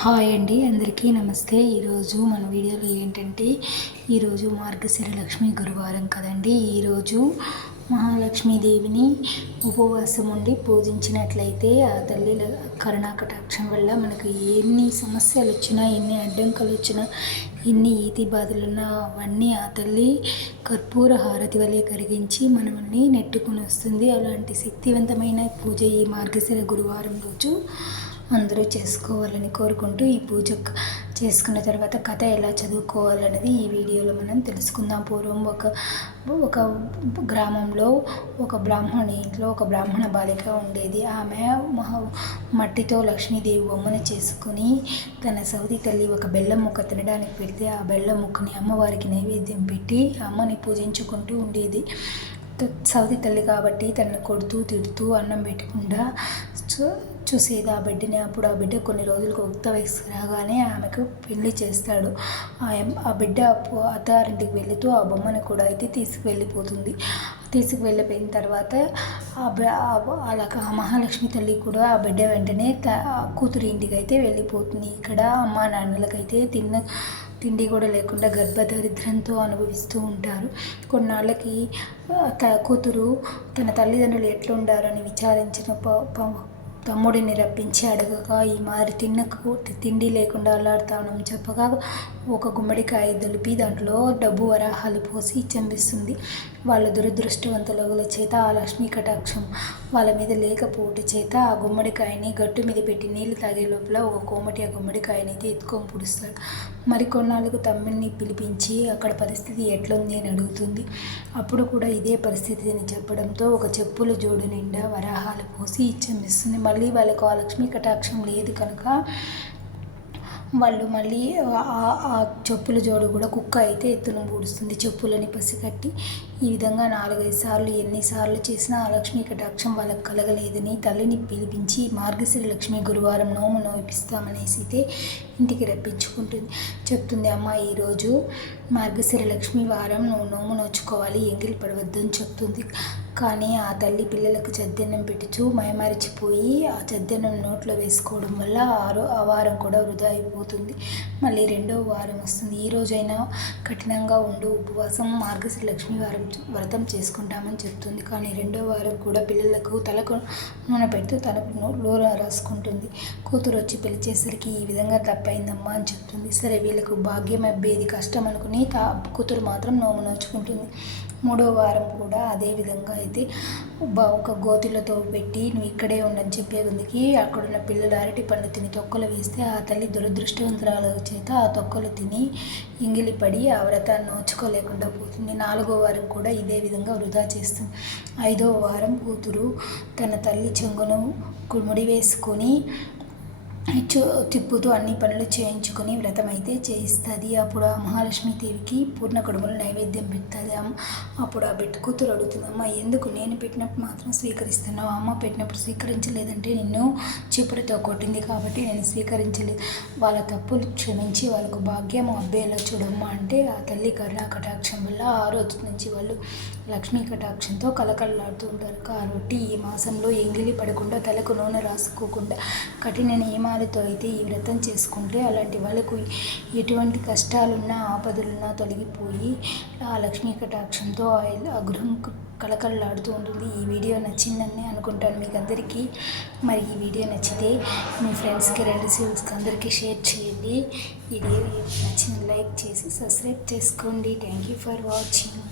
Hi అండి, అందరికీ నమస్తే. ఈరోజు మన వీడియోలో ఏంటంటే, ఈరోజు మార్గశిర లక్ష్మి గురువారం కదండి. ఈరోజు మహాలక్ష్మీదేవిని ఉపవాసం ఉండి పూజించినట్లయితే ఆ తల్లి కరుణాకటాక్షం వల్ల మనకు ఎన్ని సమస్యలు వచ్చినా, ఎన్ని అడ్డంకులు వచ్చినా, ఎన్ని ఈతి బాధలున్నా అవన్నీ ఆ తల్లి కర్పూర హారతి వలె కరిగించి మనల్ని నెట్టుకుని వస్తుంది. అలాంటి శక్తివంతమైన పూజ ఈ మార్గశిర గురువారం రోజు అందరూ చేసుకోవాలని కోరుకుంటూ, ఈ పూజ చేసుకున్న తర్వాత కథ ఎలా చదువుకోవాలనేది ఈ వీడియోలో మనం తెలుసుకుందాం. పూర్వం ఒక గ్రామంలో ఒక బ్రాహ్మణుని ఇంట్లో ఒక బ్రాహ్మణ బాలిక ఉండేది. ఆమె మట్టితో లక్ష్మీదేవి బొమ్మను చేసుకుని తన సవతి తల్లి ఒక బెల్లం ముక్క తినడానికి పెడితే ఆ బెల్లం ముక్కని అమ్మవారికి నైవేద్యం పెట్టి అమ్మని పూజించుకుంటూ ఉండేది. సవతి తల్లి కాబట్టి తనని కొడుతూ తిడుతూ అన్నం పెట్టకుండా చూసేది ఆ బిడ్డని. అప్పుడు ఆ బిడ్డ కొన్ని రోజులకు యుక్త వయసు రాగానే ఆమెకు పెళ్లి చేస్తాడు. ఆ బిడ్డ అత్తారింటికి వెళుతూ ఆ బొమ్మను కూడా అయితే తీసుకువెళ్ళిపోతుంది. తీసుకువెళ్ళిపోయిన తర్వాత అలాగ ఆ మహాలక్ష్మి తల్లి కూడా ఆ బిడ్డ వెంటనే కూతురి ఇంటికి అయితే వెళ్ళిపోతుంది. ఇక్కడ అమ్మా నాన్నలకైతే తిండి కూడా లేకుండా గర్భదరిద్రంతో అనుభవిస్తూ ఉంటారు. కొన్నాళ్ళకి కూతురు తన తల్లిదండ్రులు ఎట్లుండారని విచారించిన తమ్ముడిని రప్పించి అడగగా, ఈ మారి తిండి లేకుండా అల్లాడుతామని చెప్పగా ఒక గుమ్మడికాయ దులిపి దాంట్లో డబ్బు వరాహాలు పోసి చంపిస్తుంది. వాళ్ళ దురదృష్టవంతుల చేత ఆ లక్ష్మీ కటాక్షం వాళ్ళ మీద లేకపోవట చేత ఆ గుమ్మడికాయని గట్టు మీద పెట్టి నీళ్లు తాగే లోపల ఒక కోమటి ఆ గుమ్మడికాయని అయితే ఎత్తుకొని పుడుస్తాడు. మరికొన్నాళ్ళకు తమ్ముడిని పిలిపించి అక్కడ పరిస్థితి ఎట్లుంది అని అడుగుతుంది. అప్పుడు కూడా ఇదే పరిస్థితి అని చెప్పడంతో ఒక చెప్పుల జోడు నిండా వరాహాలు పోసి ఇచ్చమిస్తుంది. మళ్ళీ వాళ్ళకు ఆ లక్ష్మీ కటాక్షం లేదు కనుక వాళ్ళు మళ్ళీ ఆ చెప్పుల జోడు కూడా కుక్క అయితే ఎత్తును పూడుస్తుంది. చెప్పులని పసిగట్టి ఈ విధంగా 4-5 సార్లు ఎన్నిసార్లు చేసినా ఆ లక్ష్మీ కటాక్షం వాళ్ళకు కలగలేదని తల్లిని పిలిపించి మార్గశిర లక్ష్మి గురువారం నోము నోపిస్తామనేసి అయితే ఇంటికి రప్పించుకుంటుంది. చెప్తుంది, అమ్మ ఈరోజు మార్గశిర లక్ష్మి వారం నువ్వు నోము నోచుకోవాలి, ఎంగిలి పడవద్దని చెప్తుంది. కానీ ఆ తల్లి పిల్లలకు చద్దన్నం పెట్టుచూ మైమరిచిపోయి ఆ చద్దన్నం నోట్లో వేసుకోవడం వల్ల ఆ వారం కూడా వృధా అయిపోతుంది. మళ్ళీ 2వ వారం వస్తుంది. ఈ రోజైనా కఠినంగా ఉండు, ఉపవాసం మార్గశిర లక్ష్మి వారం వ్రతం చేసుకుంటామని చెప్తుంది. కానీ 2వ వారం కూడా పిల్లలకు తలకు నూనె పెడుతూ తనకు నోరు రాసుకుంటుంది. కూతురు వచ్చి పిలిచేసరికి ఈ విధంగా తప్పైందమ్మా అని చెప్తుంది. సరే వీళ్ళకు భాగ్యం అబ్బేది కష్టం అనుకుని కూతురు మాత్రం నోము నోచుకుంటుంది. 3వ వారం కూడా అదే విధంగా అయితే ఒక గోతిలతో పెట్టి నువ్వు ఇక్కడే ఉండని చెప్పేందుకు అక్కడున్న పిల్లలు అరటి పండు తిని తొక్కలు వేస్తే ఆ తల్లి దురదృష్టవంతురాల చేత ఆ తొక్కలు తిని ఇంగిలిపడి ఆ వ్రతాన్ని నోచుకోలేకుండా పోతుంది. 4వ వారం కూడా ఇదే విధంగా వృధా చేస్తుంది. 5వ వారం కూతురు తన తల్లి చెంగును ముడి వేసుకొని తిప్పుతూ అన్ని పనులు చేయించుకొని వ్రతం అయితే చేయిస్తుంది. అప్పుడు ఆ మహాలక్ష్మీదేవికి పూర్ణ కడుములు నైవేద్యం పెడుతుంది. అప్పుడు ఆ బిడ్డ కూతురు అడుగుతుంది, అమ్మ ఎందుకు నేను పెట్టినప్పుడు మాత్రం స్వీకరిస్తున్నావు, అమ్మ పెట్టినప్పుడు స్వీకరించలేదంటే నిన్ను చీపురుతో కొట్టింది కాబట్టి నేను స్వీకరించలేదు, వాళ్ళ తప్పులు క్షమించి వాళ్ళకు భాగ్యం అబ్బేలా చూడమ్మా అంటే ఆ తల్లి కరుణా కటాక్షం వల్ల ఆ రోజు నుంచి వాళ్ళు లక్ష్మీ కటాక్షంతో కలకలలాడుతూ ఉంటారు. కాబట్టి ఈ మాసంలో ఎంగిలి పడకుండా తలకు నూనె రాసుకోకుండా కఠిన నియమాలతో అయితే ఈ వ్రతం చేసుకుంటే అలాంటి వాళ్ళకు ఎటువంటి కష్టాలున్నా ఆపదలున్నా తొలగిపోయి ఆ లక్ష్మీ కటాక్షంతో ఆ గృహం కలకలలాడుతూ ఉంటుంది. ఈ వీడియో నచ్చిందని అనుకుంటాను మీకు అందరికీ. మరి ఈ వీడియో నచ్చితే మీ ఫ్రెండ్స్కి రిలేటివ్స్కి అందరికీ షేర్ చేయండి. ఈ వీడియో నచ్చిన లైక్ చేసి సబ్స్క్రైబ్ చేసుకోండి. Thank you for watching.